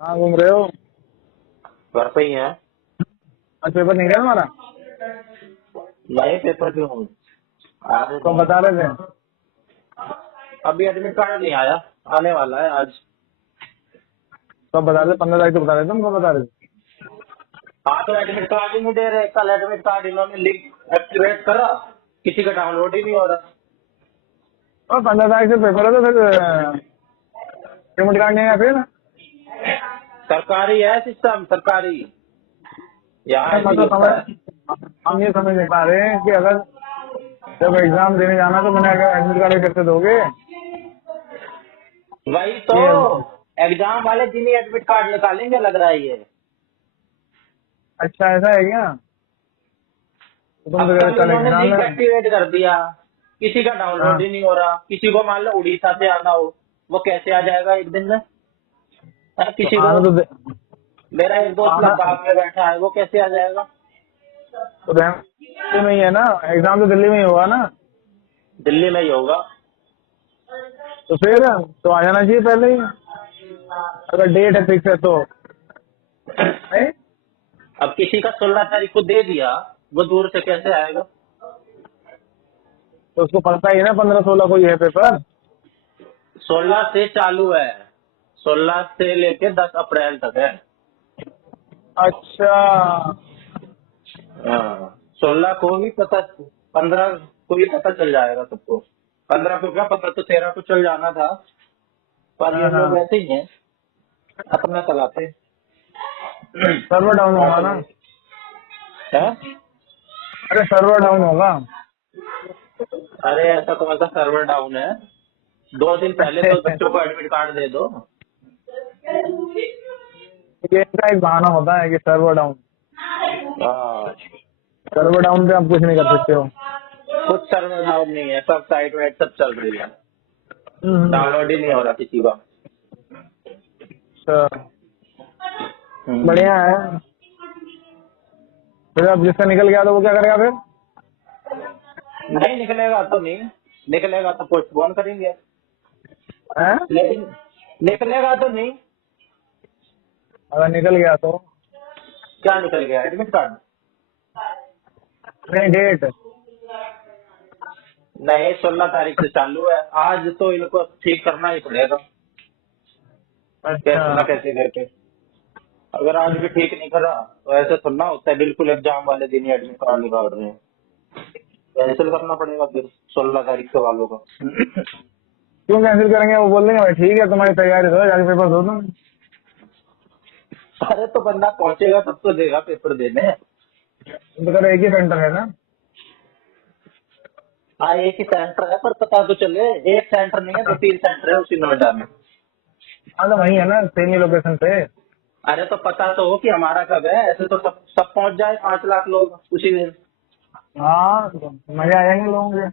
हाँ घूम रहे हो। घर पे ही है। आज पेपर नहीं गया हमारा। नए पेपर क्यों हूँ? आज तो नहीं। बता रहे थे। अभी एडमिट कार्ड नहीं आया, आने वाला है आज। तो बता रहे 15 तारीख को बता रहे थे, तुमको बता रहे थे। हाँ तो एडमिट कार्ड ही नहीं दे रहे। कल एडमिट कार्ड इन्होंने लिंक एक्टिवेट करा, किसी का डाउनलोड ही नहीं हो रहा। और 15 तारीख से पेपर है तो फिर पेमेंट कार्ड नहीं आया फिर। सरकारी है सिस्टम, सरकारी। यहाँ अरे ऐसे ही मतलब होता है। हम ये समझ नहीं पा रहे हैं कि अगर जब एग्जाम देने जाना तो मैंने अगर एडमिट कार्ड कैसे दोगे वही तो। ये। एग्जाम वाले दिन ही एडमिट कार्ड निकालेंगे लग रहा है ये। अच्छा ऐसा है क्या? तो तुम अब तो कल कल इन्होंने एग्जाम लिंक है। एक्टिवेट कर दिया, किसी का हाँ डाउनलोड ही नहीं हो रहा। किसी को मान लो उड़ीसा से आना हो, वो कैसे आ जाएगा एक दिन में? तो किसी को, आना तो मेरा एक दोस्त आना लद्दाख में बैठा है, वो कैसे आ जाएगा? तो दिल्ली में ही है ना, एग्जाम तो दिल्ली में ही होगा ना। दिल्ली में ही होगा। तो फिर तो आ जाना चाहिए पहले ही, अगर डेट है फिक्स है तो। नहीं अब किसी का 16 तारीख को दे दिया, वो दूर से कैसे आएगा? तो उसको पता ही है ना 15-16 को ही है पेपर। 16 से चालू है, 16 से लेके 10 अप्रैल तक है। अच्छा 16 को ही पता, 15 को ही पता चल जाएगा सबको। 15 को क्या पता, तो 13 को चल जाना था। पर हाँ ये हाँ। लोग ऐसे ही हैं, अपना चलाते। सर्वर डाउन होगा ऐसा ना। नहीं है। अरे सर्वर डाउन होगा। अरे ऐसा कौन सा सर्वर डाउन है? 2 दिन पहले तो बच्चों को एडमिट कार्ड दे दो। ये इनका एक बहाना होता है कि सर्वर डाउन। हाँ, सर्वर डाउन पे आप कुछ नहीं कर सकते हो। कुछ सर्वर डाउन नहीं है, सब साइट वाइट सब चल रही है। हम्म। डाउनलोड ही नहीं हो रहा किसी का। अच्छा, हम्म। बढ़िया है। फिर अब जिसका निकल गया तो वो क्या करेगा फिर? नहीं निकलेगा तो नहीं, निकलेगा तो पोस्टपोन करेंगे। हैं? लेकिन निकलेगा तो नहीं। अगर निकल गया तो क्या निकल गया? Admit card? नहीं डेट। नहीं, 16 तारीख से चालू है। आज तो इनको ठीक करना ही पड़ेगा, अच्छा कैसे ना कैसे करके। अगर आज भी ठीक नहीं करा तो ऐसे थोड़ा होता है, बिल्कुल एग्जाम वाले दिन ही एडमिट कार्ड निकाल रहे हैं। कैंसिल करना पड़ेगा फिर 16 तारीख से वालों का। क्यों कैंसिल करेंगे? वो बोल देंगे भाई ठीक है तुम्हारी तैयारी दो, जाके पेपर दो तुम। अरे तो बंदा पहुंचेगा तब तो देगा पेपर देने। तो करो एक ही सेंटर है ना। हाँ एक ही सेंटर है, पर पता तो चले। एक सेंटर नहीं है, 2-3 सेंटर है उसी नोएडा में। हाँ तो वही है ना, सेम ही लोकेशन पे। अरे तो पता तो हो कि हमारा कब है, ऐसे तो सब सब पहुंच जाए 5 लाख लोग उसी दिन। हाँ तो मजे आ जाएंगे लोगों के।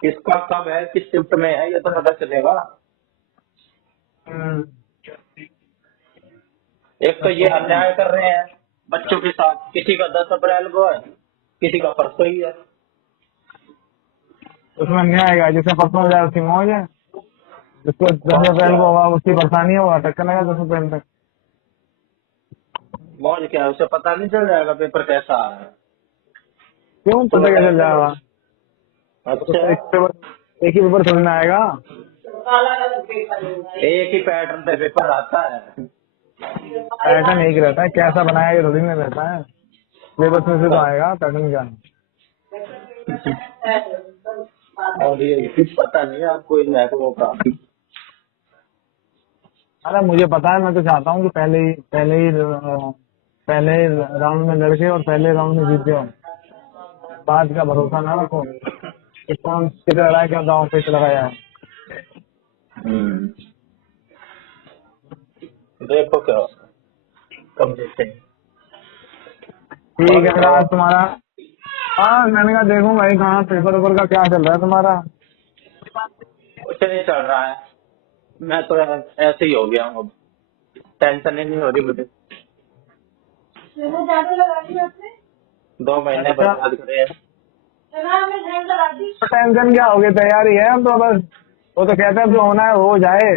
किसका कब है, किस शिफ्ट में है, ये तो पता चलेगा। हम्म। एक तो ये अन्याय कर रहे हैं बच्चों के साथ, किसी का 10 अप्रैल को है, किसी का परसों ही है। उसमें नहीं आएगा, जिससे परसों हो जाए उसकी मौज है। जिसको दस मौज अप्रैल क्या को है? होगा उसकी परेशानी होगा, टक्कर लगा 10 अप्रैल तक। मौज क्या है, उसे पता नहीं चल जाएगा पेपर कैसा आ रहा है? क्यों तुम्हें पता कैसे चल कैसे जाएगा? नहीं? तो अच्छा, एक ही पेपर थोड़ी ना आएगा। एक ही पैटर्न पे पेपर आता है। पैटर्न एक रहता है, कैसा बनाया ये थोड़ी ना रहता है। सिलेबस में से तो आएगा पैटर्न क्या है। और ये कुछ पता नहीं है आपको इन मैक्रो का। अरे मुझे पता है, मैं तो चाहता हूँ कि पहले ही राउंड में लड़के और पहले राउंड में जीत जाओ। बाद का भरोसा ना रखो कि कौन किधर रहा है, क्या दांव पे लगाया है। हम्म, देखो क्या होगा, कब देखते हैं। ठीक और है बताओ आज आप। तुम्हारा। हाँ मैंने कहा देखूं भाई कहाँ पेपर वेपर का क्या चल रहा है तुम्हारा। कुछ नहीं चल रहा है, मैं तो ऐसे ही हो गया हूँ अब। टेंशन ही नहीं हो रही मुझे। 2 महीने अच्छा बर्बाद करे हैं। तो टेंशन क्या होगी, तैयारी है हम तो बस। वो तो कहते हैं जो होना है वो हो जाए।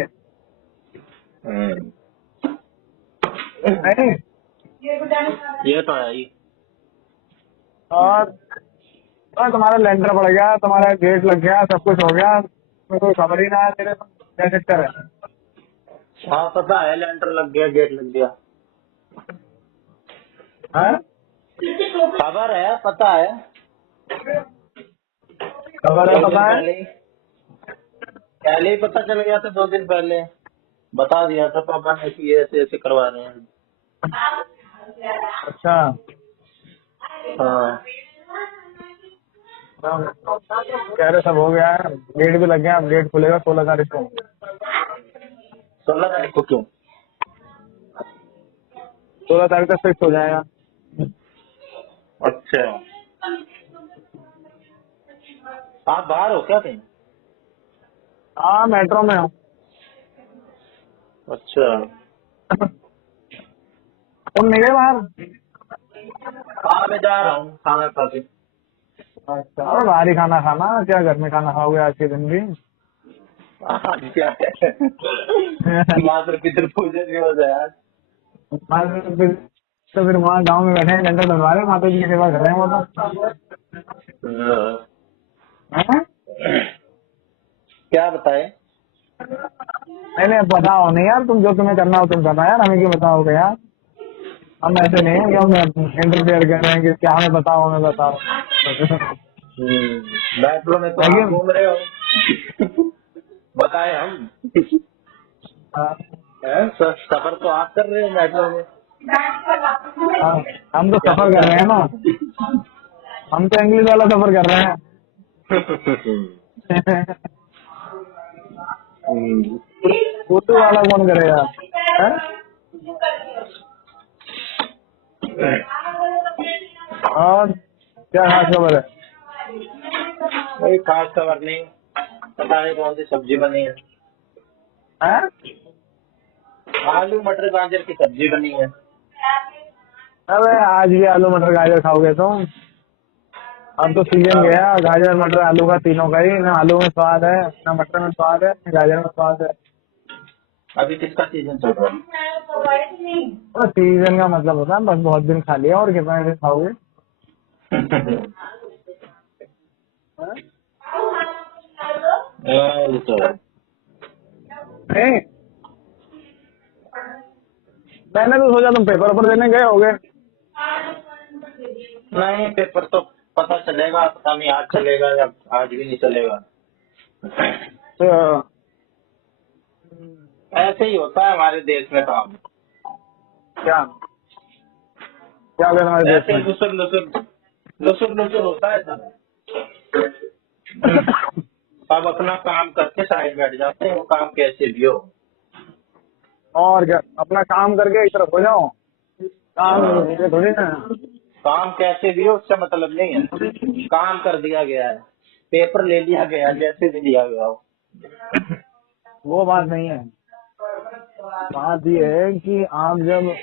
हम्म, नहीं। ये तो है ही। और तुम्हारा लेंटर पड़ गया, तुम्हारा गेट लग गया, सब कुछ हो गया, तुम्हें कोई खबर ही ना है तेरे, क्या चक्कर है? हाँ पता है, लेंटर लग गया, गेट लग गया। हाँ? खबर है, पता है। खबर है, दो दिन पता है? पहले ही पता चल गया था, 2 दिन पहले बता दिया था पापा ने कि ये ऐसे ऐसे करवा रहे हैं। अच्छा। हाँ। कह रहे सब हो गया है, गेट भी लग गया, अब गेट खुलेगा 16 तारीख को। 16 तारीख को क्यों? 16 तारीख तक फिक्स हो जाएगा। अच्छा, आप बाहर हो क्या कहीं? हाँ, मेट्रो में हूँ। अच्छा। तुम नहीं गए बाहर? हाँ मैं जा रहा हूँ खाना खा के। अच्छा, और बाहर ही खाना खाना, क्या घर में खाना खाओगे आज के दिन भी? हाँ, क्या है मात्र पितृ पूजन भी हो जाए आज। तो फिर वहाँ गांव में बैठे हैं, घंटा बनवा रहे, माता जी की सेवा कर रहे हैं वो तो। हैं? क्या बताए? नहीं नहीं, बताओ नहीं यार, तुम जो तुम्हें करना हो तुम करना यार, हमें क्यों बताओगे यार? हम ऐसे नहीं है कि हम इंटरफेयर कर रहे हैं कि क्या हमें बताओ, हमें बताओ। मेट्रो में तो आप लेकिन घूम रहे हो बताए हम। सफर तो आप कर रहे हो मेट्रो में। हाँ, हम तो क्या सफर कर रहे हैं बताए? ना, हम तो इंग्लिश वाला सफर कर रहे हैं। उर्दू वाला कौन करेगा? हैं? और क्या खास खबर है? कोई खास खबर नहीं, पता नहीं कौन सी सब्जी बनी है। हैं? आलू मटर गाजर की सब्जी बनी है। अबे आज भी आलू मटर गाजर खाओगे तुम? अब तो सीजन अब गया गाजर मटर आलू का, तीनों का ही, ना आलू में स्वाद है, ना मटर में स्वाद है, ना गाजर में स्वाद है। अभी किसका सीजन चल रहा और सीजन का मतलब होता है बस बहुत दिन खा लिया, और कितना दिन खाओगे? है? हैं? ये तो है। नहीं, मैंने तो सोचा तुम पेपर ऊपर देने गए होगे। नहीं, पेपर तो पता चलेगा, पता नहीं आज चलेगा या आज भी नहीं चलेगा। तो ऐसे ही होता है हमारे देश में काम। क्या क्या हो गया हमारे देश ऐसे ही में? लुसुर लुसुर लुसुर लुसुर होता है सब। सब अपना काम करके साइड बैठ जाते हैं, वो काम कैसे भी हो। और क्या, अपना काम करके एक तरफ हो जाओ, काम हाँ, ये थोड़ी ना। काम कैसे भी हो उससे मतलब नहीं है, काम कर दिया गया है, पेपर ले लिया गया है, जैसे भी लिया गया हो। वो बात नहीं है, बात ये है कि आप जब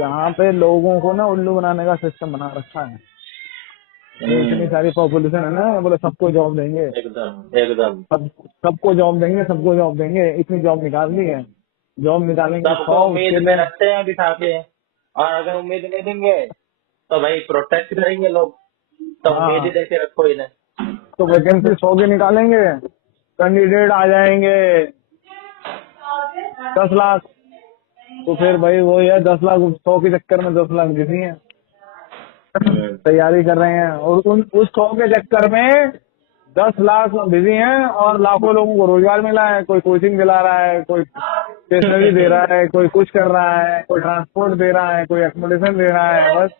यहाँ पे लोगों को ना उल्लू बनाने का सिस्टम बना रखा है, ये इतनी सारी पॉपुलेशन है ना, बोले सबको जॉब देंगे, एकदम एकदम। सबको जॉब देंगे, सबको जॉब देंगे, इतनी जॉब निकाल दी है, जॉब निकालेंगे सबको 100 उम्मीद उसके में लिए। रखते हैं बिठा के, और अगर उम्मीद नहीं देंगे तो भाई प्रोटेस्ट करेंगे लोग। तो उम्मीद ही हाँ, देके रखो इन्हें। तो वैकेंसी 100 की निकालेंगे, कैंडिडेट आ जाएंगे 10 लाख, तो फिर भाई वो है 10 लाख, 100 के चक्कर में 10 लाख बिजी है, तैयारी कर रहे हैं, और उस 100 के चक्कर में 10 लाख बिजी हैं, और लाखों लोगों को रोजगार मिला है, कोई कोचिंग दिला रहा है, कोई स्टेशनरी दे रहा है, कोई कुछ कर रहा है, कोई ट्रांसपोर्ट दे रहा है, कोई एकोमोडेशन दे रहा है, बस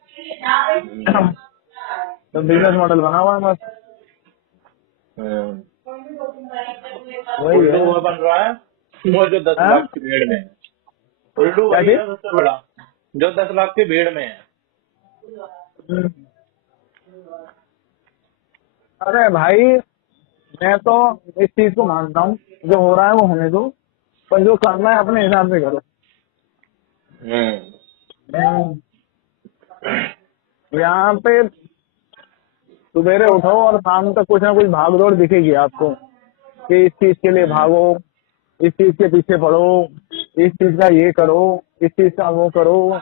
तो बिजनेस मॉडल बना हुआ है बस। वही उल्लू है। वो बन रहा है, वो जो 10 हाँ? लाख की भीड़ में है। उल्लू क्या वही चीज? है सबसे बड़ा, जो 10 लाख की भीड़ में है। अरे भाई, मैं तो इस चीज को मानता हूँ, जो हो रहा है वो होने दो, पर जो करना है अपने हिसाब से करो। यहाँ पे सुबेरे उठो और शाम तक कुछ ना कुछ भाग दौड़ दिखेगी आपको, कि इस चीज के लिए भागो, इस चीज के पीछे पड़ो, इस चीज का ये करो, इस चीज का वो करो।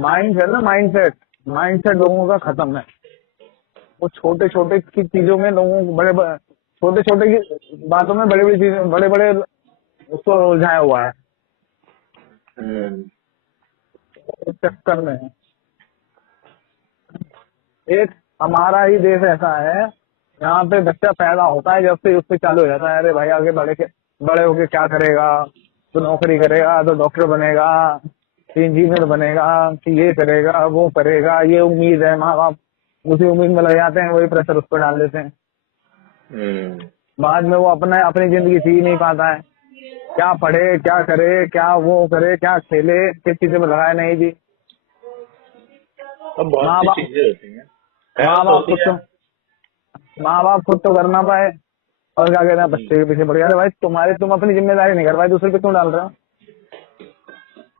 माइंड है ना, माइंडसेट लोगों का खत्म है। वो छोटे छोटे की चीजों में लोगों को छोटे छोटे की बातों में बड़ी बड़ी चीजें, बड़े बड़े उसको उलझाया हुआ है इस चक्कर में। एक हमारा ही देश ऐसा है, यहाँ पे बच्चा पैदा होता है, जब से उससे चालू हो जाता है, अरे भाई आगे बड़े होके क्या करेगा, तो नौकरी करेगा, तो डॉक्टर बनेगा, इंजीनियर बनेगा, कि ये करेगा वो करेगा, ये उम्मीद है। माँ बाप उसी उम्मीद में लग जाते हैं, वही प्रेशर उस पर डाल देते हैं। बाद में वो अपनी जिंदगी जी नहीं पाता है। क्या पढ़े, क्या करे, क्या वो करे, क्या खेले, किस चीजें में लगाए नहीं जी। माँ बाप चीजें होती हैं। माँ बाप खुद तो करना पाए, और क्या कहते हैं बच्चे के पीछे पड़ गए। अरे भाई तुम अपनी जिम्मेदारी नहीं कर पाए, दूसरे पे क्यों डाल रहे हो?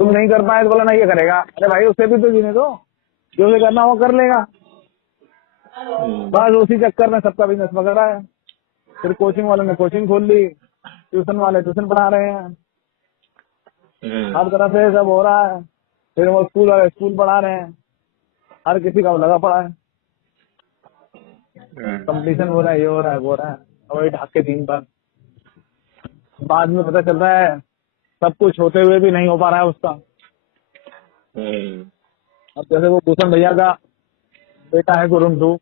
तुम नहीं कर पाए तो बोला नहीं ये करेगा। अरे भाई उसे भी तो जीने दो, जो भी करना वो कर लेगा। बस उसी चक्कर में सबका बिजनेस पकड़ा है। फिर कोचिंग वालों ने कोचिंग खोल ली, ट्यूशन वाले ट्यूशन पढ़ा रहे हैं, हर तरह से सब हो रहा है। फिर वो स्कूल वाले स्कूल पढ़ा रहे हैं, हर किसी का लगा पड़ा है, कंपटीशन हो रहा है, ये हो रहा है वो हो रहा है। और वही ढाक के 3 बार बाद में पता चल रहा है सब कुछ होते हुए भी नहीं हो पा रहा है उसका। अब जैसे वो भूषण भैया का बेटा है गुरुंटू,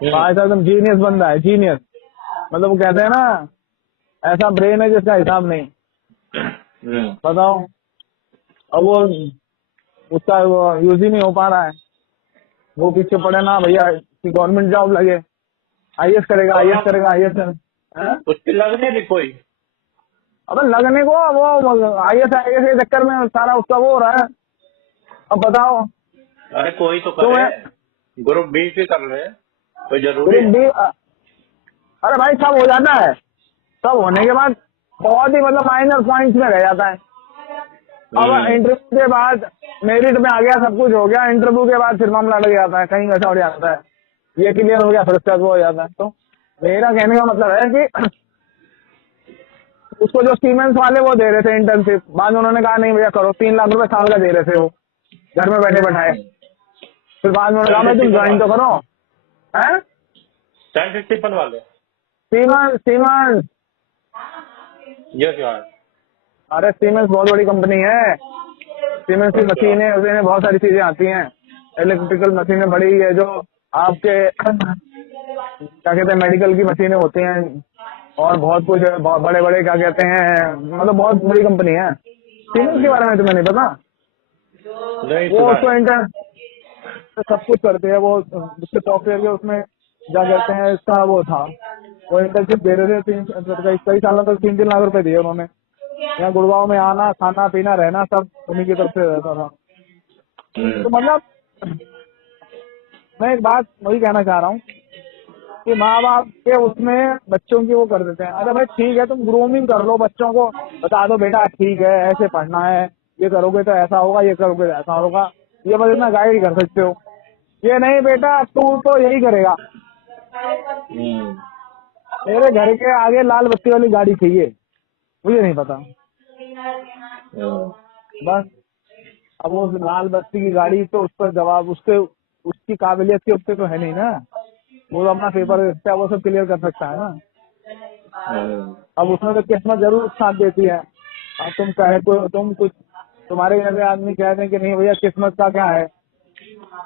भाई साहब एकदम जीनियस बंदा है, जीनियस। मतलब वो कहते हैं ना, ऐसा ब्रेन है जिसका हिसाब नहीं। बताओ, अब वो उसका यूज ही नहीं हो पा रहा है। वो पीछे पड़े ना भैया कि गवर्नमेंट जॉब लगे, आईएएस करेगा, आईएएस करेगा, आईएएस करेगा। उसके लगने भी कोई, अब लगने को वो आईएएस के चक्कर में सारा उसका वो हो रहा है। अब बताओ, अरे कोई तो करे, ग्रुप बी से कर रहे हैं, कोई जरूरी ग्रुप बी। अरे भाई सब हो जाता है, सब होने के बाद बहुत ही मतलब माइनर पॉइंट्स में रह जाता है। अब इंटरव्यू के बाद मेरिट में आ गया, सब कुछ हो गया, इंटरव्यू के बाद फिर मामला लग जाता है, कहीं ऐसा हो जाता है, ये क्लियर हो गया फिर उसके बाद वो हो जाता है। तो मेरा कहने का मतलब है कि उसको जो सीमेंस वाले वो दे रहे थे इंटर्नशिप, बाद में उन्होंने कहा नहीं भैया करो, 3 लाख रुपए साल का दे रहे थे वो, घर में बैठे बैठाए। फिर बाद में उन्होंने कहा भाई तुम ज्वाइन तो करो। है 1051 वाले सीमेंस ये क्या है? अरे सीमेंस बहुत बड़ी कंपनी है। सीमेंस की मशीनें, उसमें बहुत सारी चीजें आती हैं, इलेक्ट्रिकल मशीनें बड़ी है, जो आपके क्या कहते हैं मेडिकल की मशीनें होती हैं, और बहुत कुछ बड़े बड़े क्या कहते हैं, मतलब बहुत बड़ी कंपनी है। सीमेंस के बारे में तुम्हें नहीं पता? वो उसको इंटर सब कुछ करते हैं, वो उसके सॉफ्टवेयर के उसमें क्या कहते हैं इसका वो था, वो इंटर्नशिप दे रहे थे कई सालों तक 3-3 लाख रुपए दिए उन्होंने। यहाँ गुड़गांव में आना, खाना पीना रहना सब उन्हीं की तरफ से रहता था। तो मतलब मैं एक बात वही कहना चाह रहा हूँ कि माँ बाप के उसमें बच्चों की वो कर देते हैं। अरे भाई ठीक है, तुम ग्रूमिंग कर लो, बच्चों को बता दो बेटा ठीक है ऐसे पढ़ना है, ये करोगे तो ऐसा होगा, ये करोगे तो ऐसा होगा, ये बस इतना गाइड कर सकते हो। ये नहीं बेटा तू तो यही करेगा, मेरे घर के आगे लाल बत्ती वाली गाड़ी चाहिए, मुझे नहीं पता। बस अब वो लाल बत्ती की गाड़ी तो उस पर जवाब उसकी काबिलियत के उससे तो है नहीं ना, वो अपना पेपर देखता है, वो सब क्लियर कर सकता है ना। अब उसमें तो किस्मत जरूर साथ देती है। अब तुम कुछ तुम्हारे घर में आदमी कह दें कि नहीं भैया किस्मत का क्या है,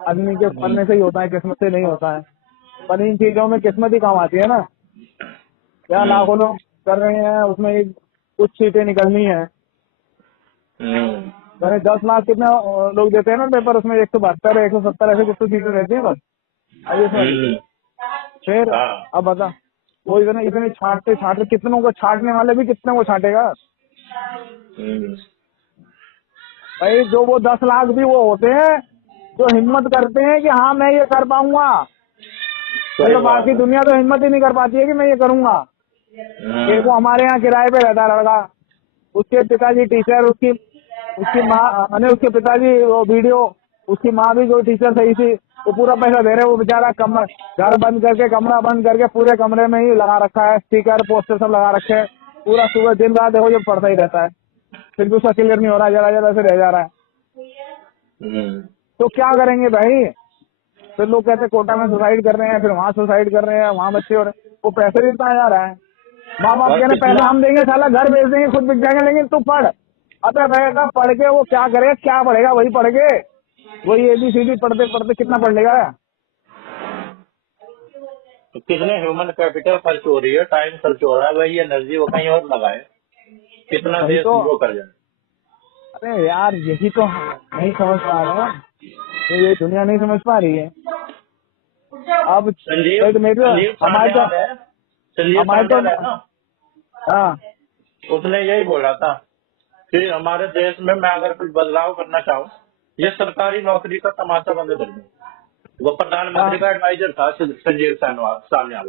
आदमी के पढ़ने से ही होता है, किस्मत से नहीं होता है। पर इन चीजों में किस्मत ही काम आती है ना। क्या लाखों लोग कर रहे हैं, उसमें एक कुछ सीटें निकलनी है। 10 लाख कितने लोग देते हैं ना पेपर, उसमें 172 170 ऐसे कुछ सीटें रहती है बस। फिर अब बता, वो इतने छांटते कितनों को, छांटने वाले भी कितने को छांटेगा भाई। जो वो 10 लाख भी वो होते हैं जो हिम्मत करते हैं कि हाँ मैं ये कर पाऊंगा, तो बाकी दुनिया तो हिम्मत ही नहीं कर पाती है कि मैं ये करूंगा। एक वो हमारे यहाँ किराए पे रहता लड़का, उसके पिताजी टीचर, उसकी माँ उसके पिताजी वो वीडियो उसकी माँ भी जो टीचर सही थी वो पूरा पैसा दे रहे, वो बेचारा कमरा घर बंद करके कमरा बंद करके पूरे कमरे में ही लगा रखा है, स्पीकर पोस्टर सब लगा रखे हैं, पूरा सुबह दिन रात देखो जब पढ़ता ही रहता है, फिर भी उसका क्लियर नहीं हो रहा, जरा जरा से रह जा रहा है। तो क्या करेंगे भाई? फिर लोग कहते हैं कोटा में सुसाइड कर रहे हैं, फिर वहाँ सुसाइड कर रहे हैं, वहाँ बच्चे हो रहे हैं, वो पैसे भी इतना जा रहा है। माँ बाप कह रहे हैं पैसा हम देंगे, साला घर भेज देंगे, खुद बिक जाएंगे, लेकिन तू पढ़। अतः बेटा पढ़ के वो क्या करेगा, क्या पढ़ेगा? वही पढ़ के वही ABCD पढ़ते पढ़ते कितना पढ़ लेगा? तो कितने ह्यूमन कैपिटल खर्च हो रही है, टाइम खर्च हो रहा है, वही एनर्जी वो कहीं और लगाए, कितना देश तो ग्रो कर जाए। अरे यार यही तो नहीं समझ पा रहे हैं, ये दुनिया नहीं समझ पा रही है। अब संजीव मेरे हमारे तो सान्याल है ना, हाँ उसने यही बोला था कि हमारे देश में मैं अगर कुछ बदलाव करना चाहूँ, ये सरकारी नौकरी का तमाशा बंद कर दूं। वो प्रधानमंत्री का एडवाइजर था संजीव सान्याल।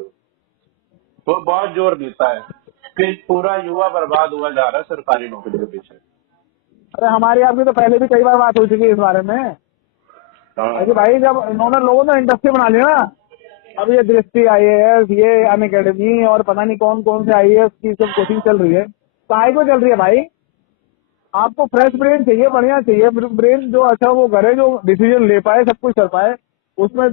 वो बहुत जोर देता है कि पूरा युवा बर्बाद हुआ जा रहा है सरकारी नौकरी के पीछे। अरे हमारी आपकी तो पहले भी कई बार बात हो चुकी है इस बारे में। अरे भाई जब इन्होंने लोगों ने इंडस्ट्री बना ली ना, अब ये दृष्टि IAS, ये अनअकैडमी और पता नहीं कौन कौन से IAS की सब कोचिंग चल रही है, काहे को चल रही है भाई? आपको फ्रेश ब्रेन चाहिए, बढ़िया चाहिए ब्रेन, जो अच्छा वो करे, जो डिसीजन ले पाए, सब कुछ कर पाए। उसमें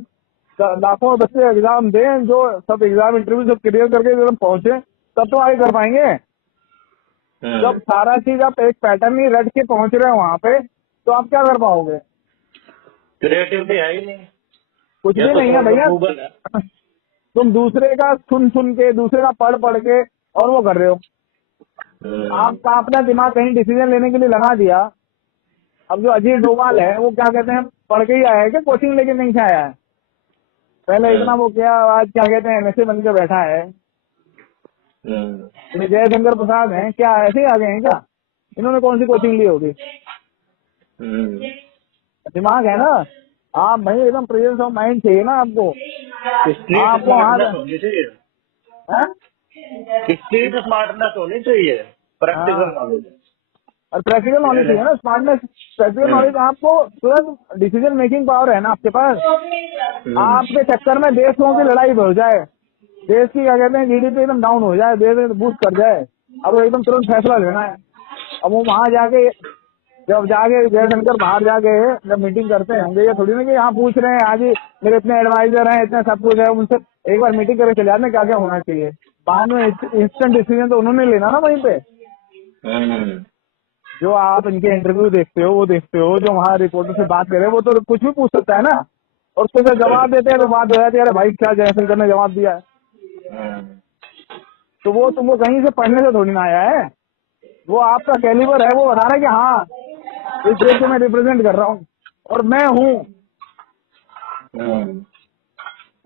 लाखों बच्चे एग्जाम दें, जो सब एग्जाम इंटरव्यू सब क्लियर करके जब पहुंचे तब तो आगे कर पाएंगे। जब सारा चीज आप एक पैटर्न ही रट के पहुंच रहे हो वहाँ पे, तो आप क्या कर पाओगे? क्रिएटिविटी है ही नहीं, कुछ भी नहीं है भैया। तुम दूसरे का सुन सुन के, दूसरे का पढ़ पढ़ के और वो कर रहे हो। आपका अपना दिमाग कहीं डिसीजन लेने के लिए लगा दिया। अब जो अजीत डोभाल है वो क्या कहते हैं, पढ़ के ही आया है कि कोचिंग लेके नहीं से आया है? पहले इतना वो क्या, आज क्या कहते हैं MSc बन के बैठा है। जयशंकर प्रसाद हैं क्या, ऐसे ही आ गए हैं क्या? इन्होंने कौन सी कोचिंग ली होगी? दिमाग है ना आप भाई, एकदम प्रेजेंस ऑफ माइंड चाहिए ना आपको। स्ट्रीट स्मार्टनेस होनी चाहिए, प्रैक्टिकल नॉलेज। और प्रैक्टिकल नॉलेज चाहिए ना, स्मार्टनेस। प्रैक्टिकल नॉलेज आपको तुरंत डिसीजन मेकिंग पावर है ना आपके पास। आपके चक्कर में देशों की लड़ाई बढ़ जाए, देश की क्या कहते हैं GDP एकदम डाउन हो जाए, देश बूस्ट कर जाए, अब वो एकदम तुरंत फैसला लेना है। अब वो वहाँ जाके जब जाके जयशंकर बाहर जाके जब मीटिंग करते होंगे, ये थोड़ी ना कि यहाँ पूछ रहे हैं आज ही मेरे इतने एडवाइजर हैं, इतने सब कुछ है, उनसे एक बार मीटिंग करके चले जाते क्या क्या होना चाहिए। बाद में इंस्टेंट डिसीजन तो उन्होंने लेना ना वहीं पे। जो आप इनके इंटरव्यू देखते हो, वो देखते हो, जो वहाँ रिपोर्टर से बात करे, वो तो कुछ भी पूछ सकता है ना, और उसको जब जवाब देते हैं तो बात हो जाती है, अरे भाई क्या जयशंकर ने जवाब दिया है। तो वो तुमको कहीं से पढ़ने से थोड़ी ना आया है, वो आपका कैलिबर है, वो बता रहा है कि हाँ इस देश को मैं रिप्रेजेंट कर रहा हूँ और मैं हूँ।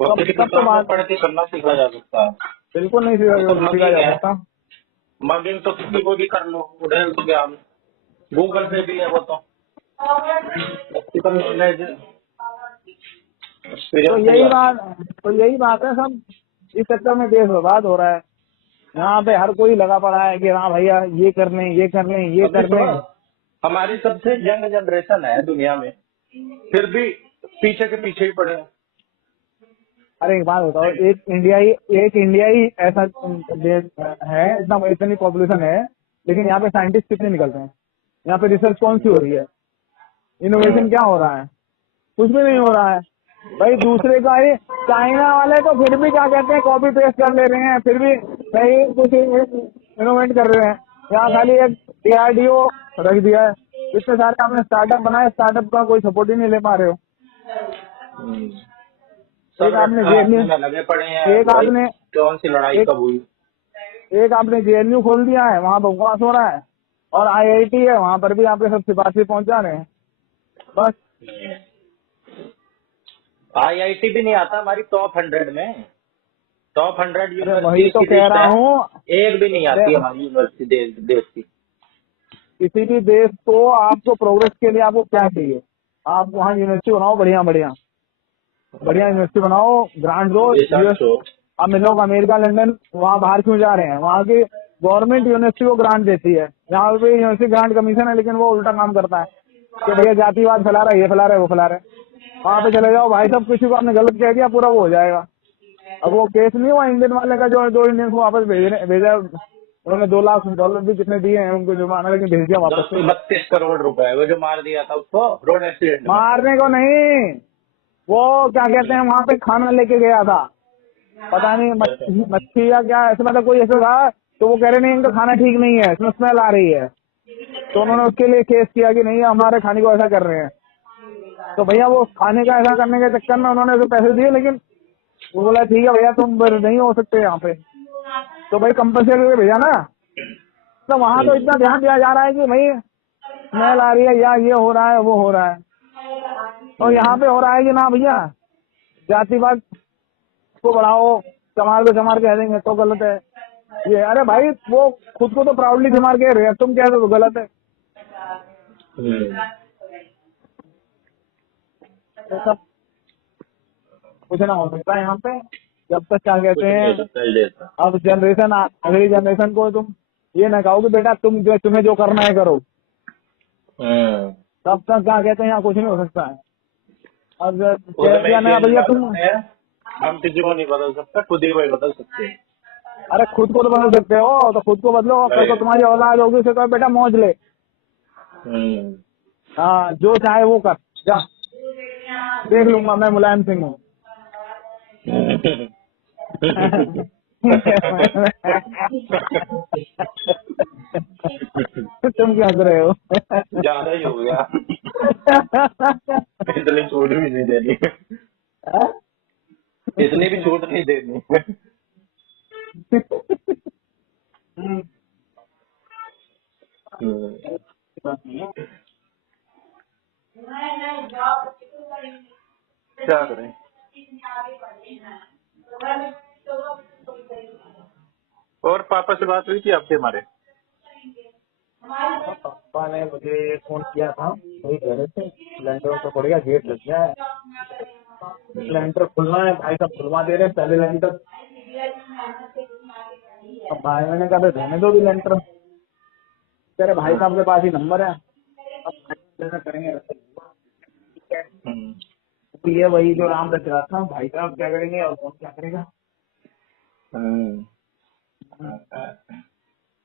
तब तो बात पढ़ के करना सीखा जा सकता है, बिल्कुल नहीं सीखा जा सकता। मगिंग तो किसी को भी कर लो, उड़ेल तो ज्ञान गूगल पे भी है वो तो। तो यही बात है, सब इस चक्कर में देश बर्बाद हो रहा है। यहाँ पे हर कोई लगा पड़ा है कि हाँ भैया ये कर लें, ये कर लें, ये कर लें। हमारी सबसे यंग जनरेशन है दुनिया में, फिर भी पीछे के पीछे ही पड़े हैं। अरे एक बात बताओ, एक इंडिया ही ऐसा देश है, इतनी पॉपुलेशन है, लेकिन यहाँ पे साइंटिस्ट कितने निकलते हैं? यहाँ पे रिसर्च कौन सी हो रही है? इनोवेशन क्या हो रहा है? कुछ भी नहीं हो रहा है भाई। दूसरे का ही चाइना वाले तो फिर भी क्या कहते हैं, कॉपी पेस्ट कर ले रहे हैं, फिर भी सही कुछ इनोवेट कर रहे हैं। यहाँ खाली एक DRDO रख दिया है, इतने सारे आपने स्टार्टअप बनाए, स्टार्टअप का कोई सपोर्ट ही नहीं ले पा रहे हो। एक आपने लगे पड़े हैं, एक आपने कौन सी लड़ाई कब हुई? एक आपने JNU खोल दिया है, वहाँ बकवास हो रहा है, और IIT है, वहाँ पर भी आपके सब सिपाही पहुंचा रहे हैं बस। IIT भी नहीं आता हमारी टॉप 100 में, टॉप 100 यूनिवर्सिटी। वही तो कह रहा हूँ, एक भी नहीं आती हमारी यूनिवर्सिटी देश की। किसी भी देश को आपको प्रोग्रेस के लिए आपको क्या चाहिए? आप वहाँ यूनिवर्सिटी बनाओ, बढ़िया यूनिवर्सिटी बनाओ, ग्रांट दो। अब लोग अमेरिका, लंदन, वहाँ बाहर क्यों जा रहे हैं? वहाँ की गवर्नमेंट यूनिवर्सिटी को ग्रांट देती है, यहाँ पे यूनिवर्सिटी ग्रांट कमीशन है, लेकिन वो उल्टा काम करता है। कि भैया जातिवाद फैला रहा है, ये फैला रहा है, वो फैला रहा है। वहाँ पे चले जाओ भाई साहब, किसी को आपने गलत कह दिया पूरा वो हो जाएगा। अब वो केस नहीं हुआ इंडियन वाले का, जो 2 इंडियन को वापस भेजा, उन्होंने $2 लाख भी कितने दिए हैं उनको जुर्माना, लेकिन भेज दिया वापस से। 32 करोड़ रुपए वो जो मार दिया था उसको रोड एक्सीडेंट में। मारने को नहीं, वो क्या कहते हैं, वहाँ पे खाना लेके गया था, पता नहीं मच्छी या क्या ऐसे, मतलब कोई ऐसा था, तो वो कह रहे नहीं इनका खाना ठीक नहीं है, इसमें स्मेल आ रही है, तो उन्होंने उसके लिए केस किया कि नहीं हमारे खाने को ऐसा कर रहे हैं। तो भैया वो खाने का ऐसा करने के चक्कर में उन्होंने उसे पैसे दिए, लेकिन वो बोला ठीक है भैया तुम नहीं हो सकते यहाँ पे, तो भाई कंपलसरी करके भेजा ना। तो वहाँ तो इतना ध्यान दिया जा रहा है कि भाई स्मेल आ रही है या ये हो रहा है वो हो रहा है, और यहाँ पे हो रहा है कि ना भैया जातिवाद को बढ़ाओ, चमार कह देंगे तो गलत है ये। अरे भाई वो खुद को तो प्राउडली चमार कह रहे हैं, तुम कह दो तो गलत है। तो सब कुछ ना हो सकता है यहाँ पे, जब तक क्या कहते हैं, अब जनरेशन अगली जनरेशन को तुम ये ना कहो कि बेटा तुम्हें जो करना है करो, तब तक क्या कहते हैं यहाँ कुछ नहीं हो सकता है। अब कह दिया ना भैया तुम, हम किसी को नहीं बदल सकते, खुद ही को ही बदल सकते हैं। अरे खुद को तो बदल सकते हो, तो खुद को बदलो, कल को तुम्हारी औलाद होगी उसे कहो बेटा मौज ले, हाँ जो चाहे वो कर जा, देख लूंगा मैं मुलायम सिंह हूँ। तुम क्या कर रहे हो? ज्यादा ही हो गया। इतनी छूट भी नहीं देनी, इतनी भी छूट नहीं देनी। क्या करें? और पापा से बात हुई थी आपके हमारे? पापा ने मुझे फोन किया था, वही कह रहे थे सिलेंडर तो पड़ गया, गेट लग गया है, सिलेंडर खुलना है भाई साहब, खुलवा दे रहे पहले सिलेंडर। अब भाई मैंने कहा रहने दो भी सिलेंडर, कह रहे भाई साहब के पास ही नंबर है, अब करेंगे। तो ये वही जो राम रच रहा था, भाई साहब क्या करेंगे और कौन क्या करेगा।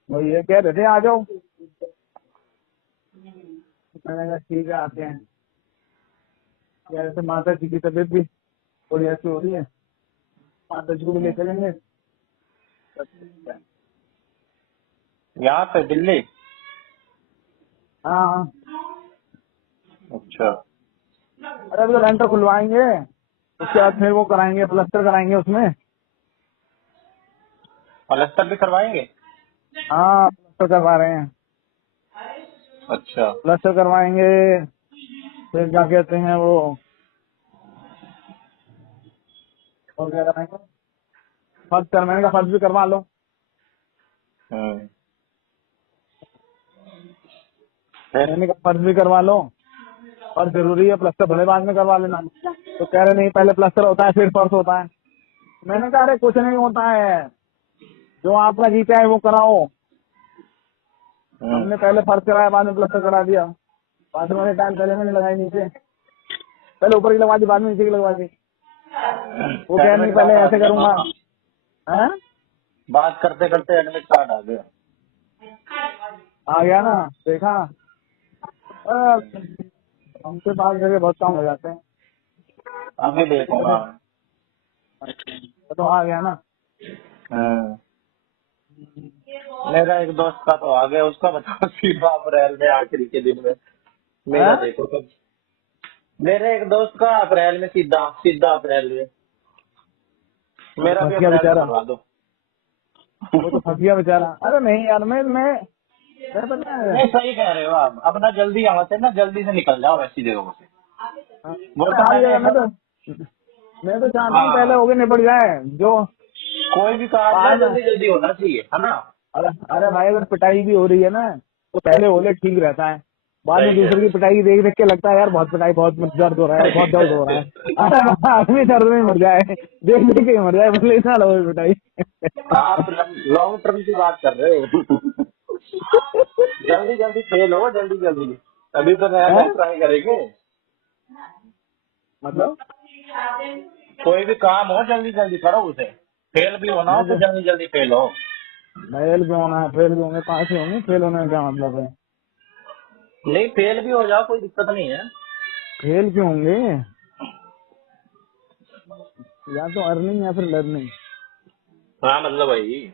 वो ये कह रहे थे आ जाओ, मैंने कहा ठीक है आते हैं। जैसे माता जी की तबीयत भी थोड़ी ऐसी हो रही है, माता जी को भी ले चलेंगे। यहाँ पे दिल्ली? हाँ हाँ। अच्छा। अरे अभी तो लेंटर खुलवाएंगे, उसके बाद फिर वो कराएंगे, प्लास्टर कराएंगे उसमें। प्लास्टर भी करवाएंगे? हाँ प्लास्टर करवा रहे हैं। अच्छा। प्लास्टर करवाएंगे, फिर क्या कहते हैं वो और क्या कराएंगे, फर्स्ट करवाने का फर्स्ट भी करवा लो। रहने का फर्ज भी करवा लो, और जरूरी है प्लास्टर भले बाद में करवा लेना। तो कह रहे नहीं पहले प्लास्टर होता है फिर फर्श होता है। मैंने कहा अरे कुछ नहीं होता है, जो आपका जीता है वो कराओ। हमने पहले फर्श कराया, बाद में प्लास्टर करा दिया। बाथरूम वाले टाइम पहले मैंने लगाई नीचे, पहले ऊपर की लगवा दी बाद में नीचे की लगवा दी। वो कह नहीं पहले ऐसे करूंगा। बात करते करते एडमिट कार्ड आ गया। आ गया ना, देखा हमसे बात करके बहुत काम हो जाते हैं। अभी देखूंगा। तो आ गया ना। मेरा एक दोस्त का तो आ गया, उसका बताओ सीधा अप्रैल में आखिरी के दिन में। मेरा देखो तो मेरे एक दोस्त का अप्रैल में सीधा अप्रैल में। मेरा भी अप्रैल में करवा दो। वो तो फंस गया बेचारा। अरे नहीं यार मैं नहीं सही कह रहे हो आप, अपना जल्दी यहाँ से ना जल्दी से निकल जाओ ऐसी जगहों से। मैं तो चाहता हूँ पहले हो गए निपट जाए, जो कोई भी काम जल्दी जल्दी होना चाहिए, है ना। अरे भाई अगर पिटाई भी हो रही है ना तो पहले होले ठीक रहता है, बाद में दूसरे की पिटाई देख देख के लगता है यार बहुत पिटाई, बहुत दर्द हो रहा है, बहुत दर्द हो रहा है। आदमी दर्द में मर जाए, देख देख के मर जाए, बोले इतना लो पिटाई। आप लॉन्ग टर्म की बात कर रहे हो। जल्दी जल्दी फेल हो, जल्दी जल्दी अभी तो नया हैं? ट्राई करेंगे। मतलब कोई भी काम हो जल्दी जल्दी करो उसे, फेल भी होना हो तो जल्दी जल्दी फेल हो। फेल क्यों होना है? फेल भी होंगे, पास ही होंगे, फेल होने का क्या मतलब है? नहीं, फेल भी हो जाओ कोई दिक्कत नहीं है। फेल क्यों होंगे? या तो अर्निंग या फिर लर्निंग। हाँ मतलब वही,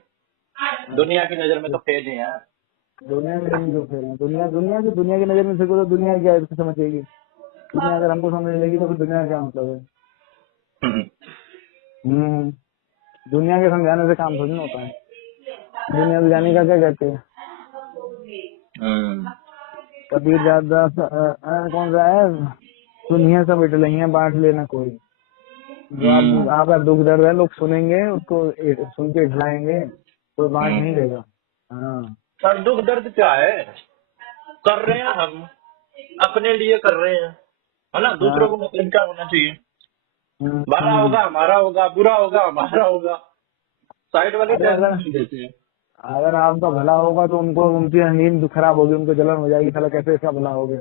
दुनिया की नजर में तो फेल ही है। दुनिया की नजर में जो फेल है, दुनिया की नजर में देखो तो दुनिया क्या है इसको समझेगी? दुनिया अगर हमको समझ लेगी तो फिर दुनिया का क्या मतलब है? हम्म। दुनिया के समझाने से काम थोड़ी ना होता है। दुनिया को जाने का क्या कहते हैं? कबीर ज्यादा कौन सा है? दुनिया सब इटलही बांट लेना कोई। जो आपका दुख दर्द है लोग सुनेंगे, उसको सुन के इठलाएंगे, कोई बांट नहीं देगा। हाँ। पर दुख दर्द क्या है, कर रहे हैं हम, अपने लिए कर रहे हैं, है ना। दूसरों को मतलब क्या होना चाहिए, भला हम्म। होगा हमारा होगा, बुरा होगा हमारा होगा, साइड वाले अरे टेंशन अगर नहीं देते हैं। अगर आपका भला होगा तो उनको, उनकी नींद खराब होगी, उनको जलन हो जाएगी, साला कैसे इसका भला हो गया।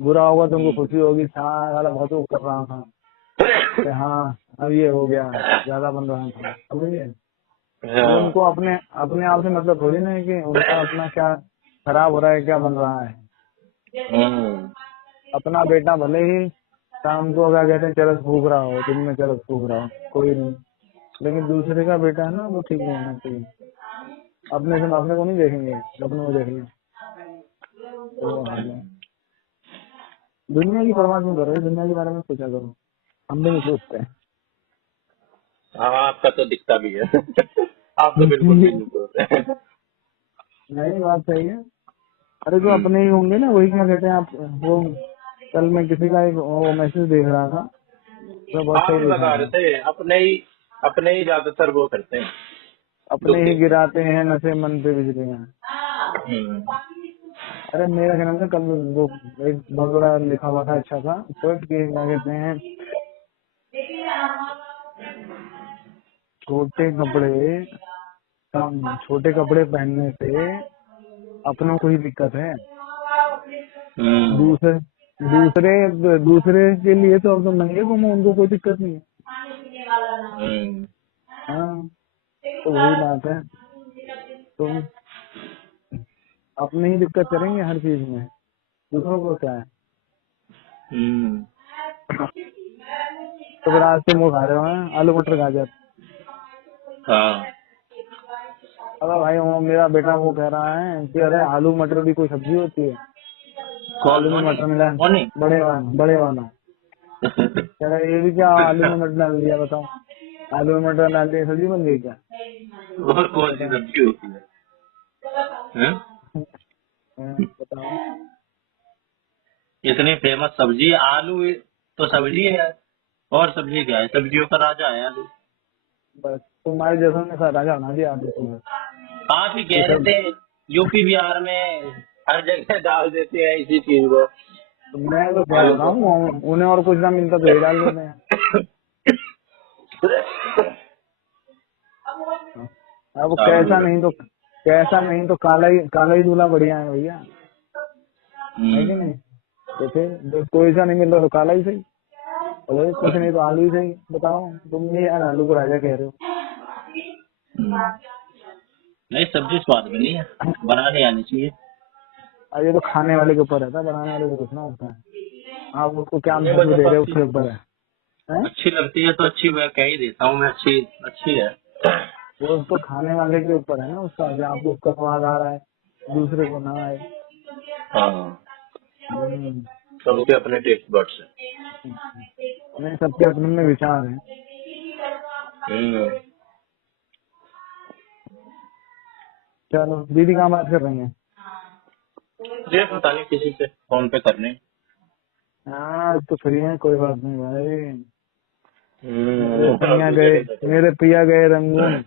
बुरा होगा तो उनको खुशी होगी, साला बहुत वो कर रहा था कि हाँ अब ये हो गया, ज्यादा बन रहा था, समझिए। तो हाँ। उनको अपने अपने आप से मतलब थोड़ी ना है कि उनका अपना क्या खराब हो रहा है, क्या बन रहा है। अपना बेटा भले ही शाम को क्या कहते हैं चरस फूक रहा हो, दिन में चरस फूक रहा हो, कोई नहीं, लेकिन दूसरे का बेटा है ना, वो ठीक नहीं होना चाहिए। अपने को नहीं देखेंगे, अपने को देखेंगे। तो वो हाल है। दुनिया की परवाह क्यों करो? दुनिया के बारे में सोचा करो। हम भी नहीं सोचते हाँ आपका तो दिखता भी है। आप तो बिल्कुल भी हैं। नहीं सोचते। नहीं, बात सही है। अरे जो अपने ही होंगे ना, वही क्या कहते हैं आप, वो कल मैं किसी का एक वो मैसेज देख रहा था, तो बहुत आप सही भी लिखा बता रहे था। थे, अपने ही ज्यादातर वो करते हैं, दुख अपने ही देते हैं। गिराते हैं नशे मन पे बिजलियां। अरे मेरा क्या नाम था कल, वो एक बहुत बड़ा लिखा हुआ था, अच्छा था पोस्ट, कि क्या कहते हैं, छोटे कपड़े छोटे कपड़े पहनने से अपनों को ही दिक्कत है। दूसरे दूसरे दूसरे के लिए तो अब तो नंगे घूमो, उनको कोई दिक्कत नहीं है। हाँ, तो वही बात है। तो अपने ही दिक्कत करेंगे हर चीज में, दूसरों को क्या है। तो फिर आज तुम वो खा रहे हो हैं, आलू मटर गाजर। हाँ। अरे भाई वो मेरा बेटा वो कह रहा है कि अरे आलू मटर भी कोई सब्जी होती है? कौन, आलू में मोनी? मटर मिला, मोनी? बड़े वाला कह रहा है ये भी क्या, आलू में मटर डाल दिया, बताओ। आलू में मटर डाल दिया सब्जी बन गई क्या? और कौन सी बताओ। सब्जी होती है? हैं? बताओ। इतनी फेमस सब्जी आलू तो सब्जी है, और सब्जी क्या है, सब्जियों का राजा है आलू। बस तुम्हारे जैसा ने सारा राजा बना दिया आलू को। आप ही ये कह रहे सब थे यूपी बिहार में हर जगह डाल देते हैं इसी चीज को, तो मैं तो क्या आलू को। बताऊँ, उन्हें और कुछ ना मिलता तो ये डाल देते हैं। अब कैसा नहीं तो काला ही दूल्हा बढ़िया है भैया, है कि नहीं? तो फिर जब कोई सा नहीं मिल रहा तो काला ही सही, और कुछ नहीं तो आलू ही सही। बताओ, तुम भी यार आलू को राजा कह रहे हो। नहीं, सब्जी स्वाद बनी है, बनाने आनी चाहिए। अब ये तो खाने वाले के ऊपर रहता है, बनाने वाले को कुछ ना होता है। आप उसको क्या नहीं महत्व मुझे दे तो रहे हो अच्छी उसके ऊपर है, हैं? अच्छी लगती है तो अच्छी, मैं कह ही देता हूँ मैं, अच्छी अच्छी है। वो तो खाने वाले के ऊपर है ना उसका, कि आपको उसका स्वाद आ रहा है, दूसरे को ना आए। हाँ, हम्म। सबके अपने टेस्ट बड्स हैं। नहीं, सबके अपने में विचार है। चलो, दीदी कहाँ बात कर रही है? ये पता नहीं किसी से फोन पे करने। हाँ तो फ्री है, कोई बात नहीं भाई। मेरे और पिया दूसरे गए दिन से करें। मेरे पिया गए रंगून,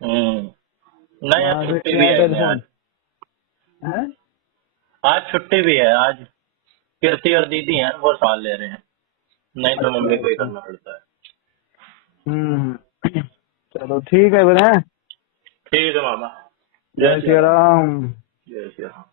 नहीं, आज वहां से छुट्टी किया भी है है इन्हें आज। टेलीफोन है। आज छुट्टी भी है आज, कीर्ति और दीदी हैं, वो साल ले रहे हैं, नहीं तो अच्छा मम्मी को ही अच्छा। करना पड़ता है। चलो ठीक है फिर, है। ठीक है मामा। जय जय श्री श्री राम। राम। जय श्री राम।